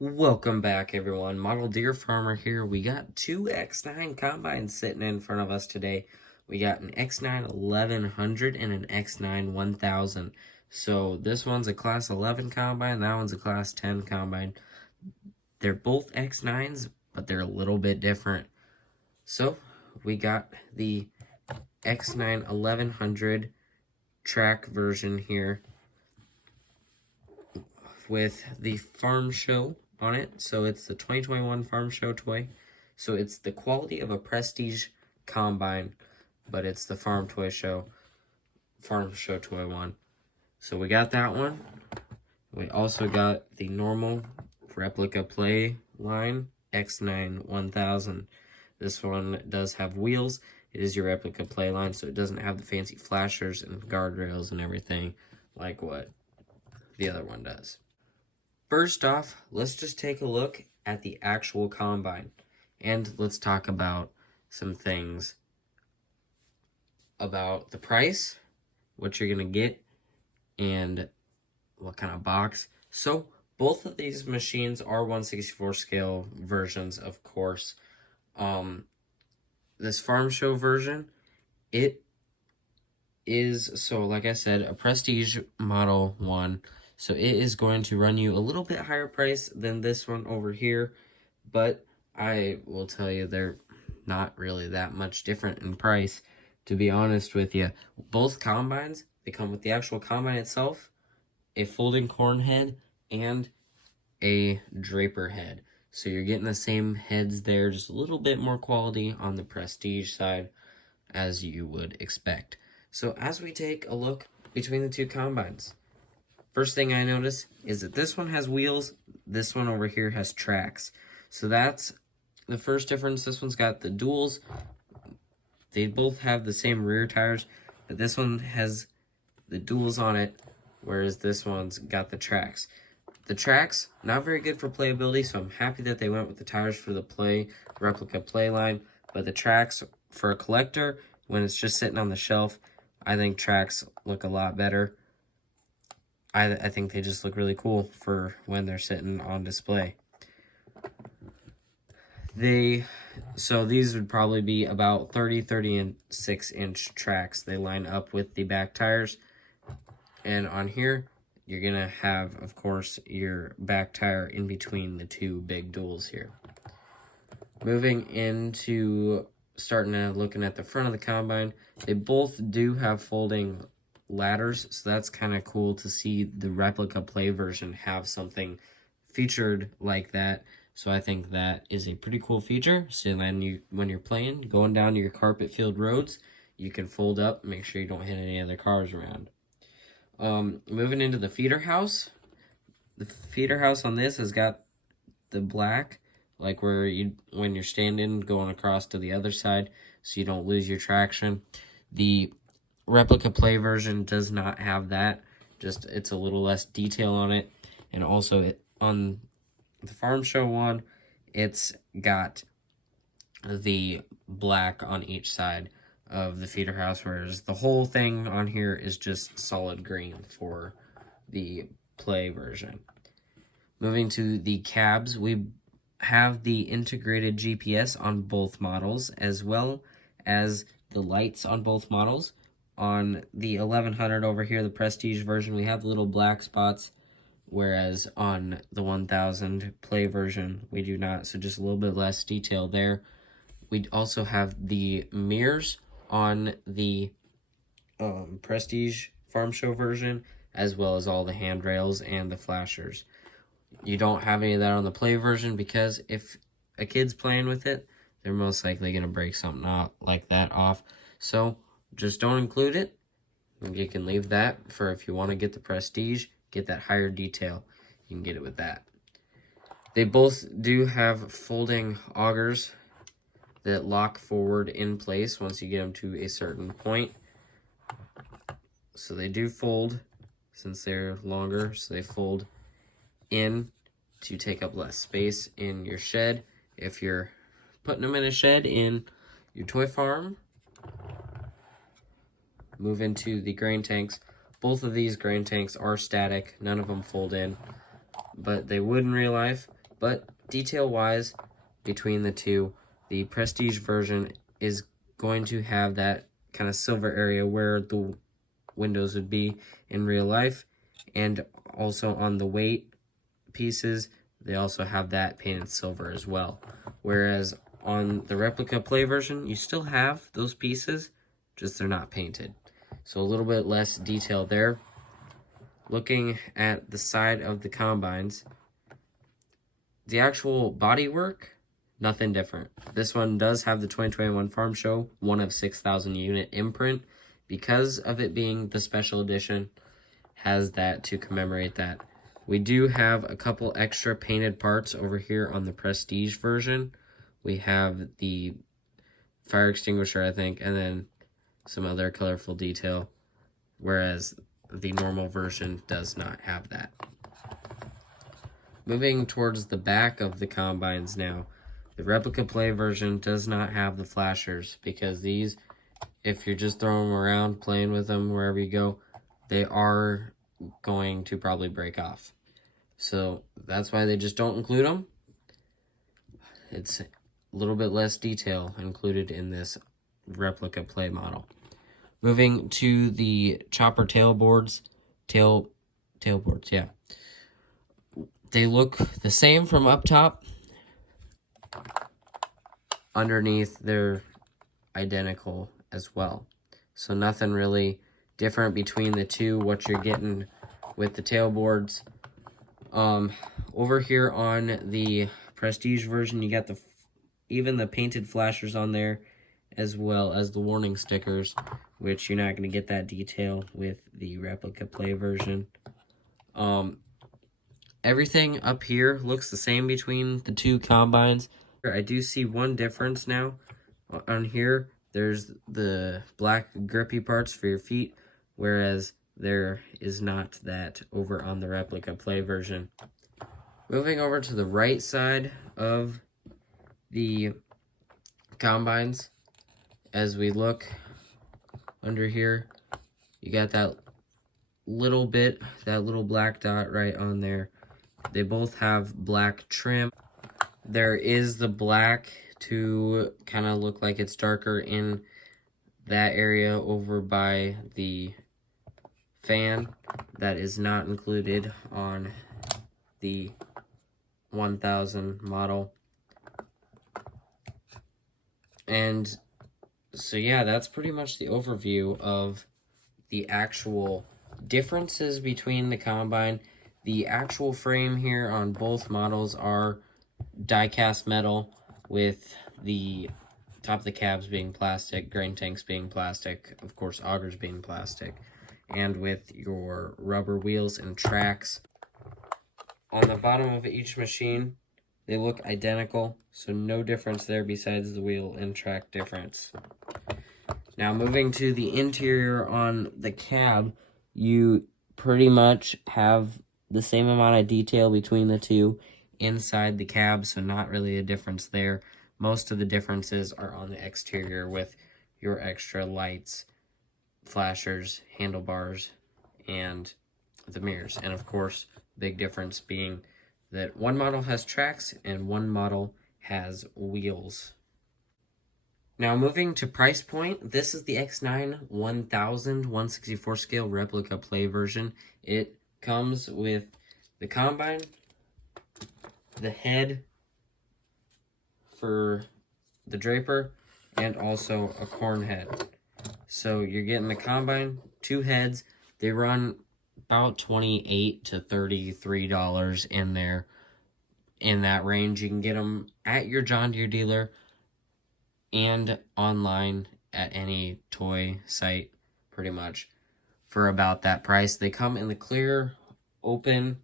Welcome back, everyone. Model Deere Farmer here. We got two X9 combines sitting in front of us today. We got an X9 1100 and an X9 1000. So this one's a Class 11 combine, that one's a Class 10 combine. They're both X9s, but they're a little bit different. So we got the X9 1100 track version here with the Farm Show on it. So it's the 2021 Farm Show toy. So it's the quality of a prestige combine, but it's the Farm Show toy one. So we got that one. We also got the normal Replica play line X9 1000. This one does have wheels. It is your Replica play line, so it doesn't have the fancy flashers and guardrails and everything like what the other one does. First off, let's just take a look at the actual combine, and let's talk about some things about the price, what you're going to get, and what kind of box. So both of these machines are 1/64 scale versions, of course. This Farm Show version, it is, so like I said, a Prestige Model 1. So it is going to run you a little bit higher price than this one over here. But I will tell you, they're not really that much different in price, to be honest with you. Both combines, they come with the actual combine itself, a folding corn head, and a draper head. So you're getting the same heads there, just a little bit more quality on the Prestige side, as you would expect. So as we take a look between the two combines, first thing I notice is that this one has wheels, this one over here has tracks. So that's the first difference. This one's got the duals. They both have the same rear tires, but this one has the duals on it, whereas this one's got the tracks. The tracks, not very good for playability, so I'm happy that they went with the tires for the Replica play line, but the tracks for a collector, when it's just sitting on the shelf, I think tracks look a lot better. I think they just look really cool for when they're sitting on display. So these would probably be about 36-inch tracks. They line up with the back tires. And on here, you're going to have, of course, your back tire in between the two big duals here. Moving into looking at the front of the combine, they both do have folding ladders, so that's kind of cool to see the Replica play version have something featured like that. So I think that is a pretty cool feature. So then when you're playing, going down your carpet filled roads, you can fold up, make sure you don't hit any other cars around. Moving into the feeder house. The feeder house on this has got the black, like when you're standing, going across to the other side, so you don't lose your traction. The Replica play version does not have that. Just it's a little less detail on it, and also on the Farm Show one, it's got the black on each side of the feeder house, whereas the whole thing on here is just solid green for the play version. Moving to the cabs, we have the integrated GPS on both models, as well as the lights on both models. On the 1100 over here, the Prestige version, we have little black spots, whereas on the 1000 play version, we do not, so just a little bit less detail there. We also have the mirrors on the Prestige Farm Show version, as well as all the handrails and the flashers. You don't have any of that on the play version, because if a kid's playing with it, they're most likely going to break something out like that off. So just don't include it. You can leave that for if you want to get the Prestige, get that higher detail, you can get it with that. They both do have folding augers that lock forward in place once you get them to a certain point. So they do fold since they're longer, so they fold in to take up less space in your shed. If you're putting them in a shed in your toy farm, move into the grain tanks. Both of these grain tanks are static. None of them fold in, but they would in real life. But detail-wise, between the two, the Prestige version is going to have that kind of silver area where the windows would be in real life, and also on the weight pieces, they also have that painted silver as well. Whereas on the Replica Play version, you still have those pieces, just they're not painted. So a little bit less detail there. Looking at the side of the combines, the actual bodywork, nothing different. This one does have the 2021 Farm Show, 1 of 6,000 unit imprint. Because of it being the special edition, has that to commemorate that. We do have a couple extra painted parts over here on the Prestige version. We have the fire extinguisher, I think, and then some other colorful detail, whereas the normal version does not have that. Moving towards the back of the combines now, the Replica Play version does not have the flashers, because these, if you're just throwing them around, playing with them wherever you go, they are going to probably break off. So that's why they just don't include them. It's a little bit less detail included in this Replica Play model. Moving to the chopper tailboards, tailboards, yeah. They look the same from up top. Underneath, they're identical as well. So nothing really different between the two, what you're getting with the tailboards. Over here on the Prestige version, you got even the painted flashers on there, as well as the warning stickers, which you're not going to get that detail with the Replica Play version. Everything up here looks the same between the two combines. I do see one difference now. On here, there's the black grippy parts for your feet, whereas there is not that over on the Replica Play version. Moving over to the right side of the combines, as we look under here, you got that little black dot right on there. They both have black trim. There is the black to kind of look like it's darker in that area over by the fan. That is not included on the 1000 model. And so yeah, that's pretty much the overview of the actual differences between the combine. The actual frame here on both models are die-cast metal, with the top of the cabs being plastic, grain tanks being plastic, of course augers being plastic, and with your rubber wheels and tracks. On the bottom of each machine, they look identical, so no difference there besides the wheel and track difference. Now moving to the interior on the cab, you pretty much have the same amount of detail between the two inside the cab, so not really a difference there. Most of the differences are on the exterior with your extra lights, flashers, handlebars, and the mirrors. And of course, big difference being that one model has tracks and one model has wheels. Now moving to price point, this is the X9 1000 164 scale Replica Play version. It comes with the combine, the head for the draper, and also a corn head. So you're getting the combine, 2 heads. They run about $28 to $33 in there, in that range. You can get them at your John Deere dealer and online at any toy site pretty much for about that price. They come in the clear open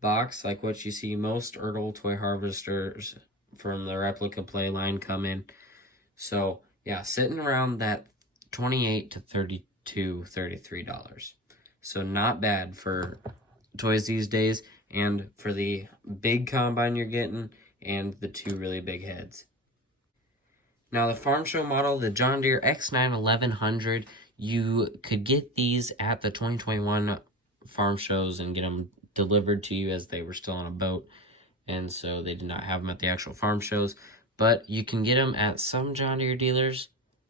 box like what you see most Ertl toy harvesters from the Replica Play line come in. So yeah, sitting around that $28 to $33. So not bad for toys these days, and for the big combine you're getting and the 2 really big heads. Now the Farm Show model, the John Deere X9 1100, you could get these at the 2021 farm shows and get them delivered to you as they were still on a boat. and so they did not have them at the actual farm shows. But you can get them at some John Deere dealers,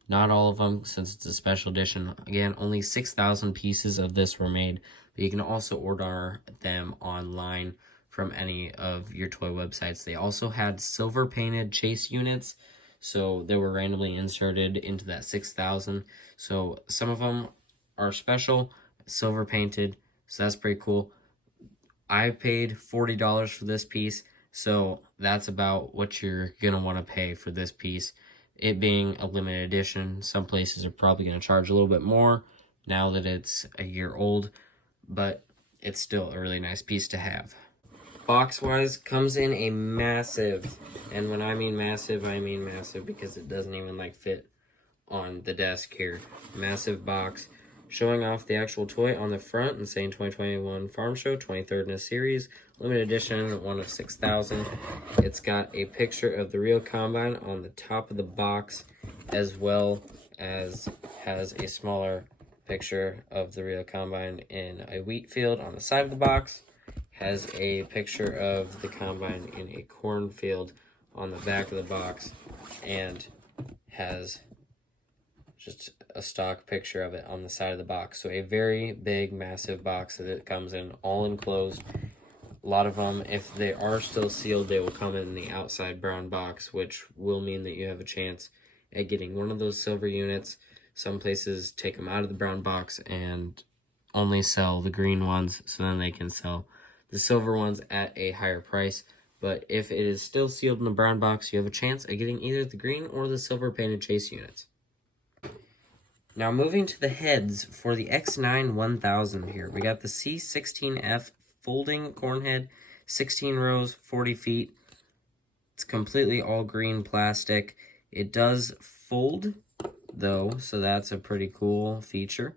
not all of them, since it's a special edition. Again, only 6,000 pieces of this were made, but you can also order them online from any of your toy websites. They also had silver painted chase units, so they were randomly inserted into that 6,000. So some of them are special, silver painted, so that's pretty cool. I paid $40 for this piece, so that's about what you're gonna want to pay for this piece. It being a limited edition, some places are probably going to charge a little bit more now that it's a year old, but it's still a really nice piece to have. Box-wise, comes in a massive, and when I mean massive because it doesn't even like fit on the desk here. Massive box, showing off the actual toy on the front and saying 2021 Farm Show, 23rd in a series, limited edition, 1 of 6,000. It's got a picture of the real combine on the top of the box, as well as has a smaller picture of the real combine in a wheat field on the side of the box. Has a picture of the combine in a cornfield on the back of the box, and has just a stock picture of it on the side of the box. So a very big, massive box that it comes in, all enclosed. A lot of them, if they are still sealed, they will come in the outside brown box, which will mean that you have a chance at getting one of those silver units. Some places take them out of the brown box and only sell the green ones, so then they can sell the silver ones at a higher price. But if it is still sealed in the brown box, you have a chance at getting either the green or the silver painted chase units. Now moving to the heads for the X9 1000 here. We got the C16F folding corn head, 16 rows, 40 feet. It's completely all green plastic. It does fold though, so that's a pretty cool feature.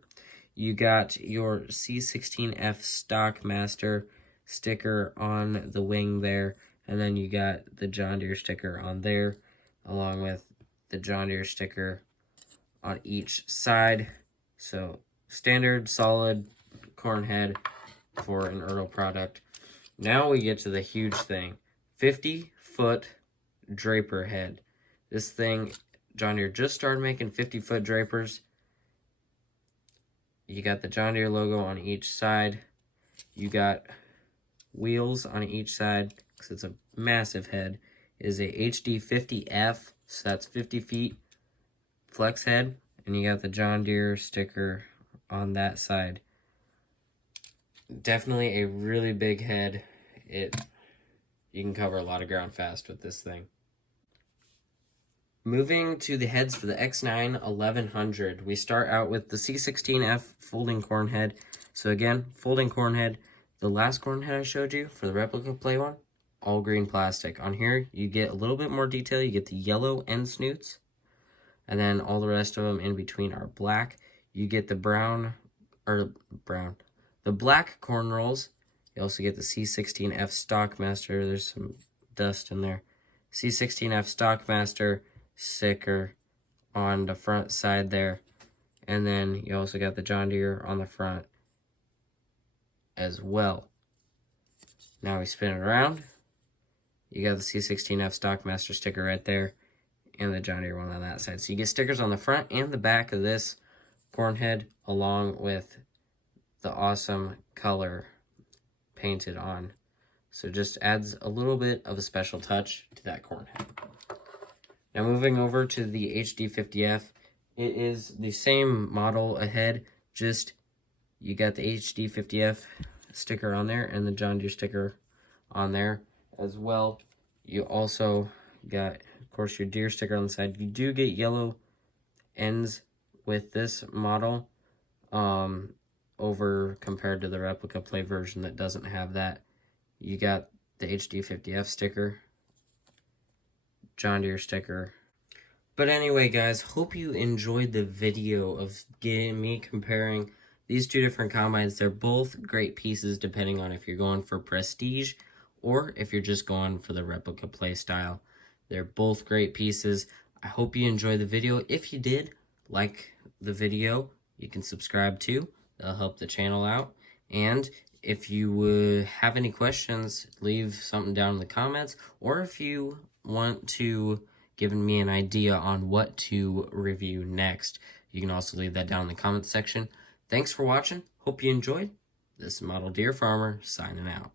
You got your C16F Stockmaster sticker on the wing there, and then you got the John Deere sticker on there, along with the John Deere sticker on each side. So standard solid corn head for an Ertl product. Now we get to the huge thing, 50-foot draper head. This thing, John Deere just started making 50-foot drapers. You got the John Deere logo on each side. You got wheels on each side, because it's a massive head. It is a HD 50F, so that's 50 feet flex head, and you got the John Deere sticker on that side. Definitely a really big head. You can cover a lot of ground fast with this thing. Moving to the heads for the X9 1100, we start out with the C16F folding corn head. So again, folding corn head. The last corn head I showed you for the replica play one, all green plastic. On here, you get a little bit more detail. You get the yellow end snoots, and then all the rest of them in between are black. You get the the black corn rolls. You also get the C16F Stockmaster. There's some dust in there. C16F Stockmaster sticker on the front side there. And then you also got the John Deere on the front as well. Now we spin it around. You got the C16F Stockmaster sticker right there, and the John Deere one on that side. So you get stickers on the front and the back of this corn head, along with the awesome color painted on. So just adds a little bit of a special touch to that corn head. Now moving over to the HD50F, it is the same model ahead, just you got the HD50F sticker on there and the John Deere sticker on there as well. You also got, of course, your Deere sticker on the side. You do get yellow ends with this model over compared to the replica play version that doesn't have that. You got the HD50F sticker, John Deere sticker. But anyway, guys, hope you enjoyed the video of me comparing these two different combines. They're both great pieces depending on if you're going for prestige or if you're just going for the replica play style. They're both great pieces. I hope you enjoyed the video. If you did like the video, you can subscribe too. That'll help the channel out. And If you would have any questions, leave something down in the comments, or if you want to give me an idea on what to review next, you can also leave that down in the comments section. Thanks for watching. Hope you enjoyed. This is Model Deere Farmer signing out.